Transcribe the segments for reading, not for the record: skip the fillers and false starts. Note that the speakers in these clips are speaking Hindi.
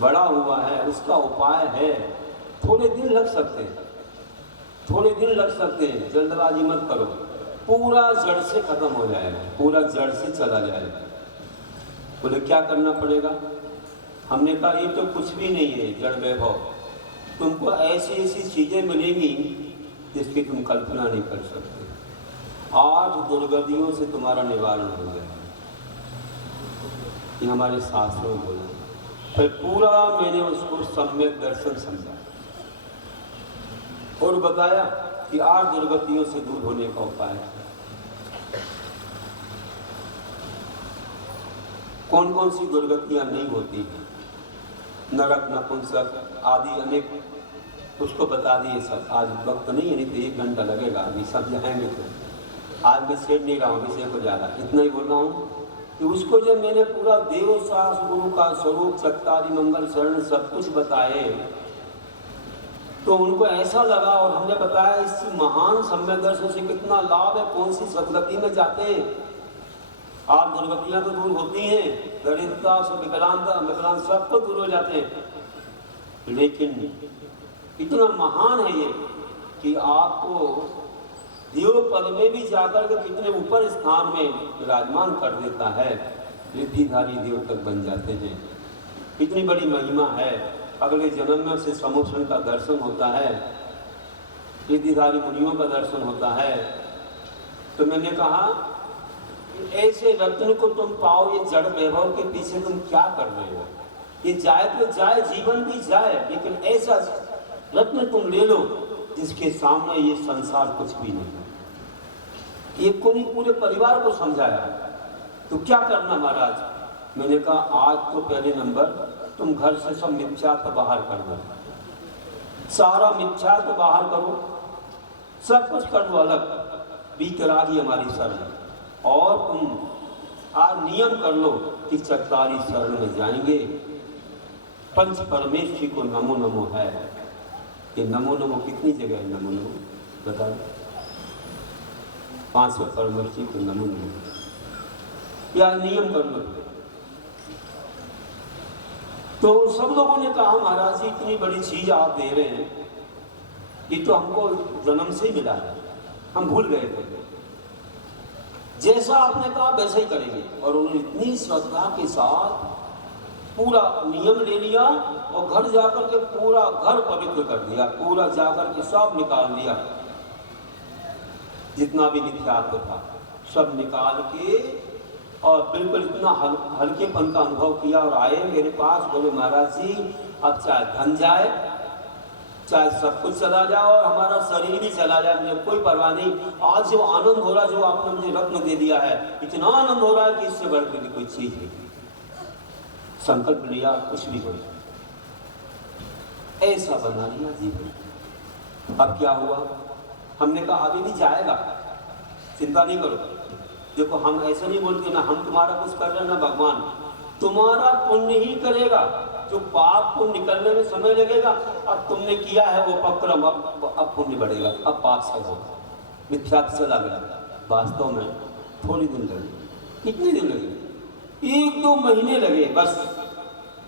बड़ा हुआ है, उसका उपाय है। थोड़े दिन लग सकते हैं, थोड़े दिन लग सकते हैं, जल्दबाजी मत करो। पूरा जड़ से खत्म हो जाएगा, पूरा जड़ से चला जाएगा। बोले क्या करना पड़ेगा? हमने कहा ये तो कुछ भी नहीं है जड़ वैभव, तुमको ऐसी ऐसी चीज़ें मिलेंगी जिसकी तुम कल्पना नहीं कर सकते। 8 दुर्गतियों से तुम्हारा निवारण हो जाएगा, ये हमारे शास्त्रों में बोला। फिर पूरा मैंने उसको सम्यक दर्शन समझा और बताया कि 8 दुर्गतियों से दूर होने का उपाय है। कौन कौन सी दुर्गतियां नहीं होती हैं, नरक नपुंसक आदि अनेक, उसको बता दिए सब। आज वक्त नहीं है, नहीं तो 1 घंटा लगेगा, अभी सब जाएंगे तो। आज मैं छेड़ नहीं रहा हूँ विषय को ज़्यादा, इतना ही बोल रहा हूँ कि उसको जब मैंने पूरा देव सास गुरु का स्वरूप चक्तारी मंगल शरण सब कुछ बताए तो उनको ऐसा लगा, और हमने बताया इस महान सम्यक दर्शन से कितना लाभ है, कौन सी सदगति में जाते हैं। 8 दुर्गतियां तो दूर होती हैं, दरिद्रता सब विकलांग सब तो दूर हो जाते हैं, लेकिन इतना महान है ये कि आपको देव पद में भी जाकर के कितने ऊपर स्थान में विराजमान कर देता है, रिद्धिधारी देव तक बन जाते हैं। इतनी बड़ी महिमा है। अगले जन्म में से समुद्र का दर्शन होता है, रिद्धिधारी मुनियों का दर्शन होता है। तो मैंने कहा ऐसे रत्न को तुम पाओ, ये जड़ वैभव के पीछे तुम क्या कर रहे हो? ये जाए तो जाए, जीवन भी जाए, लेकिन ऐसा रत्न तुम ले लो जिसके सामने ये संसार कुछ भी नहीं। ये कोई पूरे परिवार को समझाया। तो क्या करना महाराज? मैंने कहा आज तो पहले नंबर तुम घर से सब मिथ्यात्व बाहर कर दो, सारा मिथ्यात्व बाहर करो, सब कुछ कर दो अलग, बीतरागी हमारी शरण। और तुम आज नियम कर लो कि चक्तारी शरण में जाएंगे। पंच परमेश्वरी को नमो नमो है। ये नमो नमो कितनी जगह है? नमो नमो बता दो। 5 परमेश्वरी को नमो नमो, या नियम कर लो। तो सब लोगों ने कहा महाराज जी इतनी बड़ी चीज आप दे रहे हैं, ये तो हमको जन्म से ही मिला है, हम भूल गए थे। जैसा आपने कहा वैसे ही करेंगे। और उन्होंने इतनी श्रद्धा के साथ पूरा नियम ले लिया और घर जाकर के पूरा घर पवित्र कर दिया, पूरा जाकर के सब निकाल दिया, जितना भी मिथ्यात्व था सब निकाल के, और बिल्कुल इतना हल्केपन का अनुभव किया। और आए मेरे पास, बोले महाराज जी अब चाहे धन जाए, चाहे सब कुछ चला जाए और हमारा शरीर भी चला जाए, मुझे कोई परवाह नहीं। आज जो आनंद हो रहा है, जो आपने मुझे रत्न दे दिया है, इतना आनंद हो रहा है कि इससे बढ़कर की कोई चीज नहीं। संकल्प लिया कुछ भी हो, ऐसा बना लिया जीवन। अब क्या हुआ? हमने कहा अभी भी जाएगा, चिंता नहीं करो। देखो हम ऐसा नहीं बोलते ना हम तुम्हारा कुछ कर रहे हैं ना भगवान, तुम्हारा पुण्य ही करेगा। जो पाप को निकलने में समय लगेगा, अब तुमने किया है वो उपक्रम, अब पुण्य बढ़ेगा, अब पाप से होगा। मिथ्या चला गया। वास्तव में थोड़ी दिन लगे। कितने दिन लगे? 1-2 महीने लगे बस,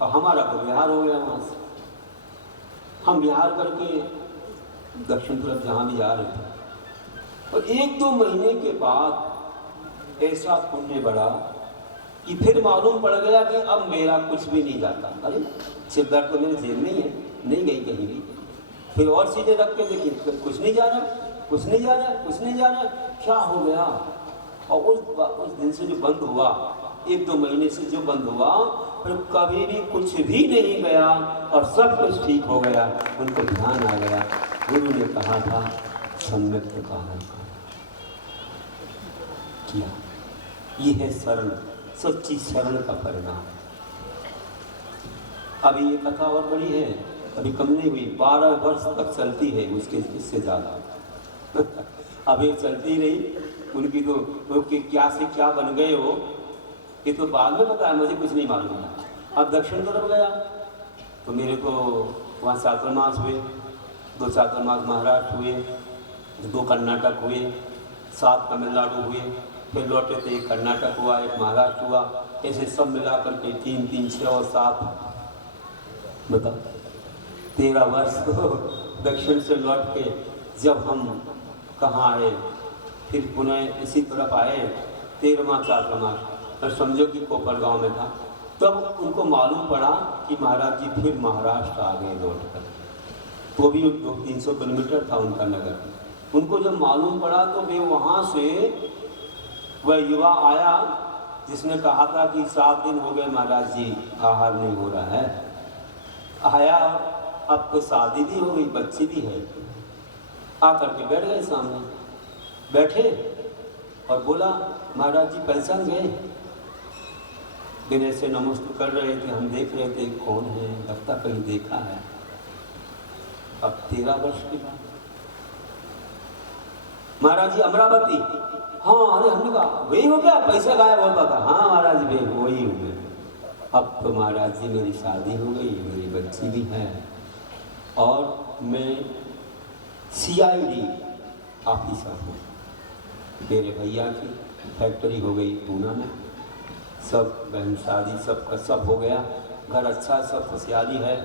और हमारा तो बिहार हो गया। वहाँ से हम बिहार करके दक्षिण तरफ जहाँ भी जा रहे थे, और 1-2 महीने के बाद ऐसा पुण्य बढ़ा कि फिर मालूम पड़ गया कि अब मेरा कुछ भी नहीं जाता। अरे सिद्धार्थ तो मेरे जेब में ही है, नहीं गई कहीं भी। फिर और चीज़ें रख के देखी, कुछ नहीं जा रहा, कुछ नहीं जा रहा, कुछ नहीं जा रहा, क्या हो गया? और उस दिन से जो बंद हुआ, 1-2 महीने से जो बंद हुआ, फिर कभी भी कुछ भी नहीं गया और सब कुछ ठीक हो गया। उनको ध्यान आ गया, गुरु ने कहा था सम्यक पालन किया। ये है शरण, सच्ची शरण का परिणाम। अभी ये कथा और बड़ी है, अभी कम नहीं हुई, 12 वर्ष तक चलती है, उसके इससे ज़्यादा अभी चलती रही। उनकी तो क्या से क्या बन गए हो, ये तो बाद में पता है, मुझे कुछ नहीं मालूम है। अब दक्षिण तरफ गया तो मेरे को वहाँ चातुर्मास हुए, 2 चातुर्मास महाराष्ट्र हुए, 2 कर्नाटक हुए, 7 तमिलनाडु हुए, फिर लौटे थे, 1 कर्नाटक हुआ, 1 महाराष्ट्र हुआ, ऐसे सब मिलाकर के 3, 3, 6 और 7 बताओ 13 वर्ष तो दक्षिण से लौट के जब हम कहाँ आए, फिर पुनः इसी तरफ आए 13वां चातुर्मास, और समझो कि कोपर गांव में था। तब उनको मालूम पड़ा कि महाराज जी फिर महाराष्ट्र आ गए लौट कर, तो भी 200-300 किलोमीटर था उनका नगर। उनको जब मालूम पड़ा तो वे वहाँ से वह युवा आया जिसने कहा था कि 7 दिन हो गए महाराज जी आहार नहीं हो रहा है, आया, अब तो शादी भी हो गई, बच्ची भी है, आकर के बैठ गए सामने, बैठे और बोला महाराज जी पहचान गए? विनय से नमस्ते कर रहे थे, हम देख रहे थे कौन है, लगता कहीं देखा है। अब 13 वर्ष के बाद महाराज जी अमरावती, हाँ, अरे हमने कहा वही हो गया, पैसा गायब होता था, हाँ महाराज जी वही हो गया। अब तो महाराज जी मेरी शादी हो गई, मेरी बच्ची भी है, और मैं CID ऑफिसर हूँ, मेरे भैया की फैक्ट्री हो गई पूना में, सब बहन शादी सबका सब हो गया, घर अच्छा सब खुशहाली है।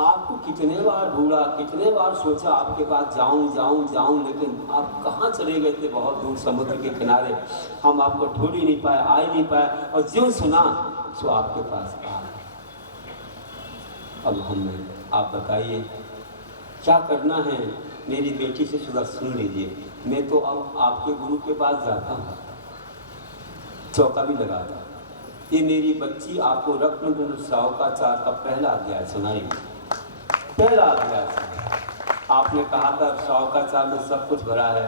आपको कितने बार ढूंढा, कितने बार सोचा आपके पास जाऊं, लेकिन आप कहाँ चले गए थे, बहुत दूर समुद्र के किनारे, हम आपको ढूंढ ही नहीं पाए, आ ही नहीं पाए, और जो सुना सो आपके पास आ। अब हमें आप बताइए क्या करना है? मेरी बेटी से सुधा सुन लीजिए, मैं तो अब आपके गुरु के पास जाता हूँ, चौका भी लगाता। ये मेरी बच्ची आपको रत्न सावकाचार का पहला अध्याय सुनाएगी, पहला अध्याय सुनाएगी। आपने कहा था सावकाचार में सब कुछ भरा है,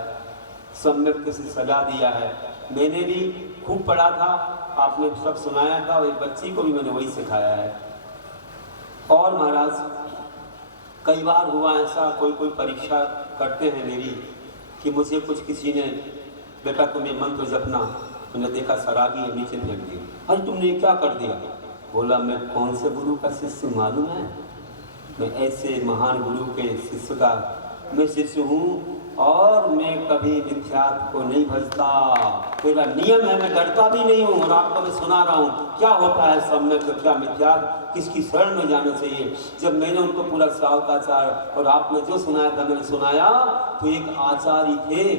सम्यक से सजा दिया है, मैंने भी खूब पढ़ा था, आपने सब सुनाया था, और बच्ची को भी मैंने वही सिखाया है। और महाराज कई बार हुआ ऐसा, कोई परीक्षा करते हैं मेरी कि मुझे कुछ किसी ने, बेटा तुम्हें मंत्र जपना, तुमने देखा शराबी है, नीचे फेंक दिया, अरे तुमने क्या कर दिया? बोला मैं कौन से गुरु का शिष्य मालूम है? मैं ऐसे महान गुरु के शिष्य का मैं शिष्य हूँ, और मैं कभी मिथ्यात्व को नहीं भजता, मेरा नियम है, मैं डरता भी नहीं हूँ। और आपको मैं सुना रहा हूँ क्या होता है सम्यक, क्या मिथ्यात्व, किसकी शरण में जाना चाहिए। जब मैंने उनको पूरा सावकाचार, और आपने जो सुनाया था मैंने सुनाया, तो एक आचार्य थे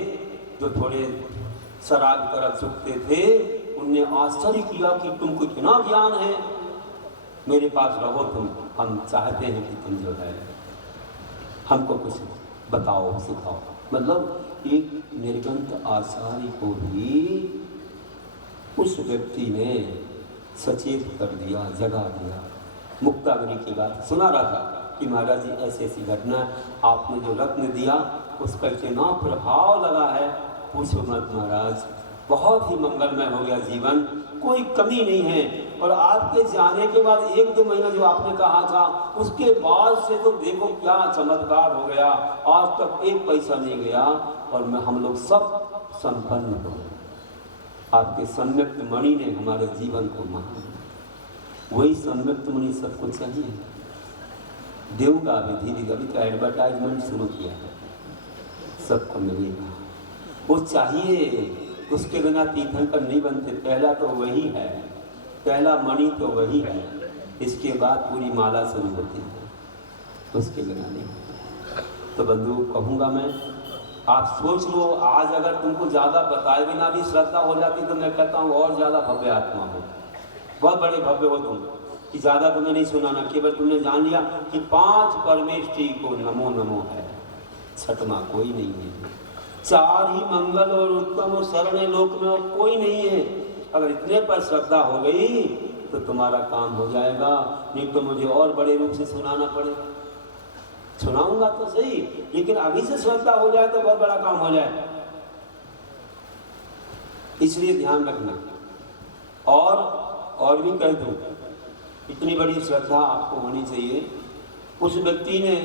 जो थोड़े शराब की तरफ झुकते थे, उनने आश्चर्य किया कि तुमको इतना ज्ञान है, मेरे पास रहो तुम, हम चाहते हैं कि तुम जो है हमको कुछ बताओ, सिखाओ। मतलब एक निर्गंत आचार्य को भी उस व्यक्ति ने सचेत कर दिया, जगा दिया। मुक्तावली की बात सुना रहा था कि महाराज जी ऐसी ऐसी घटना, आपने जो रत्न दिया उसका इतना प्रभाव लगा है, पूछो मत महाराज, बहुत ही मंगलमय हो गया जीवन, कोई कमी नहीं है। और आपके जाने के बाद 1-2 महीना जो आपने कहा था, उसके बाद से तो देखो क्या चमत्कार हो गया, आज तक 1 पैसा नहीं गया, और हम लोग सब संपन्न हो गए। आपके सम्यक्त मणि ने हमारे जीवन को महान, वही सम्यक्त मणि सबको चाहिए। देऊंगा अभी धीरे, अभी तो एडवर्टाइजमेंट शुरू किया है, सबको मिलेगा, वो चाहिए, उसके बिना तीर्थंकर नहीं बनते। पहला तो वही है, पहला मणि तो वही है, इसके बाद पूरी माला शुरू होती है, उसके बिना नहीं। तो बंधु कहूँगा मैं, आप सोच लो, आज अगर तुमको ज़्यादा बताए बिना भी श्रद्धा हो जाती तो मैं कहता हूँ और ज़्यादा भव्य आत्मा हो, बहुत बड़े भव्य हो तुम, कि ज़्यादा तुम्हें नहीं सुनाना, केवल तुमने जान लिया कि 5 परमेष्ठी को नमो नमो है, छठवां कोई नहीं है। 4 ही मंगल और उत्तम और शरण लोक में और कोई नहीं है। अगर इतने पर श्रद्धा हो गई तो तुम्हारा काम हो जाएगा, नहीं तो मुझे और बड़े रूप से सुनाना पड़ेगा। सुनाऊंगा तो सही, लेकिन अभी से श्रद्धा हो जाए तो बहुत बड़ा काम हो जाए, इसलिए ध्यान रखना। और भी कह दूं, इतनी बड़ी श्रद्धा आपको होनी चाहिए। उस व्यक्ति ने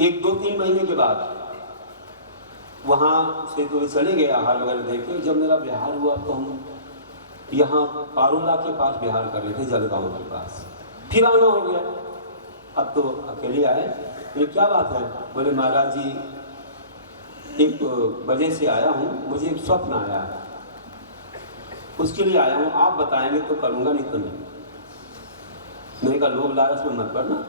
1-2-3 महीने के बाद वहाँ से तो चले गए आहार वगैरह देखे। जब मेरा बिहार हुआ तो हम यहाँ पारोला के पास बिहार कर रहे थे, जलगांव के पास, फिर आना हो गया। अब तो अकेले आए, बोले क्या बात है? बोले महाराज जी 1 बजे से आया हूँ, मुझे एक स्वप्न आया है, उसके लिए आया हूँ, आप बताएंगे तो करूँगा, नहीं तो नहीं। मैंने कहा लोग लालच में मत पड़ना।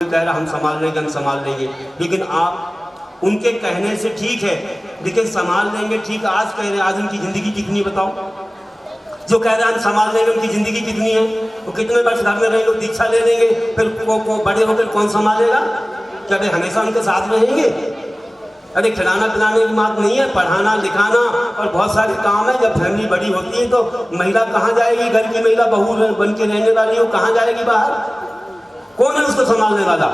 कह रहा हम संभाल लेंगे, लेकिन आप उनके कहने से ठीक है, लेकिन संभाल लेंगे ठीक, आज कह रहे हैं, आज उनकी जिंदगी कितनी बताओ? जो कह रहे हैं हम संभाल लेंगे उनकी जिंदगी कितनी है? वो कितने वर्ष घर में रहेंगे, दीक्षा ले लेंगे, फिर वो बड़े होकर कौन संभालेगा? क्या वे हमेशा उनके साथ रहेंगे? अरे खिलाना पिलाने की बात नहीं है, पढ़ाना लिखाना और बहुत सारे काम है। जब फैमिली बड़ी होती है तो महिला कहाँ जाएगी? घर की महिला बहू बन के रहने वाली हो, कहाँ जाएगी बाहर? कौन है उसको संभालने वाला?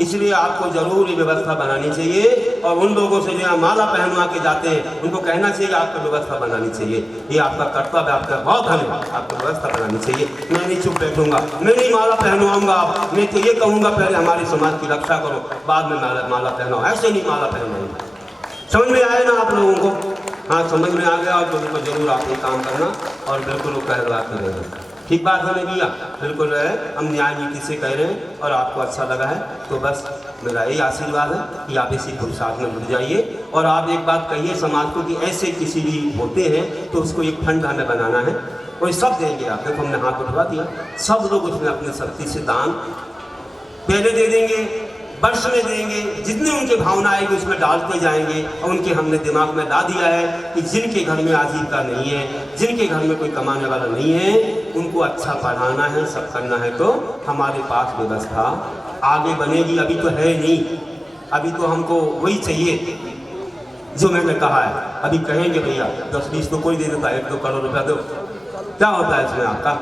इसलिए आपको जरूर ये व्यवस्था बनानी चाहिए। और उन लोगों से जो माला पहनवा के जाते हैं उनको कहना चाहिए आपको व्यवस्था बनानी चाहिए। ये आपका कर्तव्य, आपका बहुत धन्यवाद। आपको व्यवस्था बनानी चाहिए। मैं नहीं चुप बैठूंगा, मैं नहीं माला पहनवाऊंगा। मैं तो ये कहूँगा पहले हमारे समाज की रक्षा करो, बाद में माला पहनाओ। ऐसे नहीं माला पहनाएंगे। समझ में आए ना आप लोगों को? हाँ, समझ में आ गया। और तो बिल्कुल जरूर आप ये काम करना और बिल्कुल वो कहलवा करेंगे। ठीक बात है भैया, बिल्कुल है। हम न्याय नीति से कह रहे हैं और आपको अच्छा लगा है तो बस मेरा यही आशीर्वाद है कि आप इसी पुरुषार्थ में जुट जाइए। और आप एक बात कहिए समाज को कि ऐसे किसी भी होते हैं तो उसको एक फंड हमें बनाना है, कोई सब देंगे। आप देखो हमने हाथ उठवा दिया, सब लोग उसमें अपनी शक्ति से दान पहले दे देंगे, वर्ष में देंगे, जितनी उनकी भावना आएगी उसमें डालते जाएंगे। और उनके हमने दिमाग में ला दिया है कि जिनके घर में आजीविका नहीं है, जिनके घर में कोई कमाने वाला नहीं है, उनको अच्छा पढ़ाना है, सब करना है। तो हमारे पास व्यवस्था आगे बनेगी। अभी तो है नहीं, अभी तो हमको वही चाहिए जो मैंने कहा है। अभी कहेंगे भैया 10-20 तो कोई दे देता है, 1-2 करोड़ रुपया दो, क्या होता है इसमें आपका?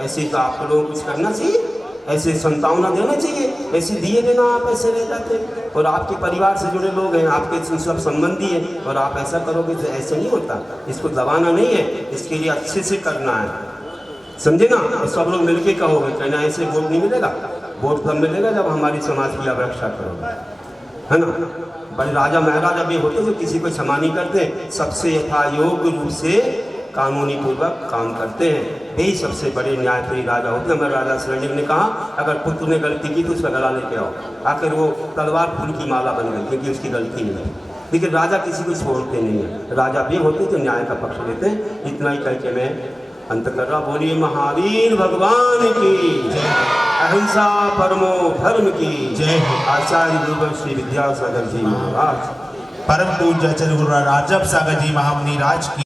ऐसे तो आप लोगों को कुछ करना चाहिए, ऐसे संतावना देना चाहिए। ऐसे दिए देना आप ऐसे रह जाते। और आपके परिवार से जुड़े लोग हैं, आपके सब संबंधी हैं, और आप ऐसा करोगे तो ऐसे नहीं होता। इसको दबाना नहीं है, इसके लिए अच्छे से करना है, समझे ना? और सब लोग मिलके कहोगे, कहना ऐसे वोट नहीं मिलेगा। वोट तब मिलेगा जब हमारी समाज की आप रक्षा करोगे, है ना? बड़े राजा महाराजा भी होते जो किसी को क्षमा नहीं करते, सबसे यथायोग्य रूप से कानूनी पूर्वक काम करते हैं। यही सबसे बड़े न्यायप्रिय राजा होते हैं। हमारे राजा सिलेंडर ने कहा अगर पुत्र ने गलती की तो उसका गला लेके आओ। आखिर वो तलवार फूल की माला बन गई क्योंकि उसकी गलती नहीं है। लेकिन राजा किसी को छोड़ते नहीं है। राजा भी होते तो न्याय का पक्ष लेते हैं। इतना ही करके मैं अंत कर रहा। बोलिए महावीर भगवान की अहिंसा परमो धर्म की जय। आचार्य गुरु श्री विद्यासागर जी महाराज, परम पूज्य आचार्य गुरु राजब सागर जी महामुनि राज की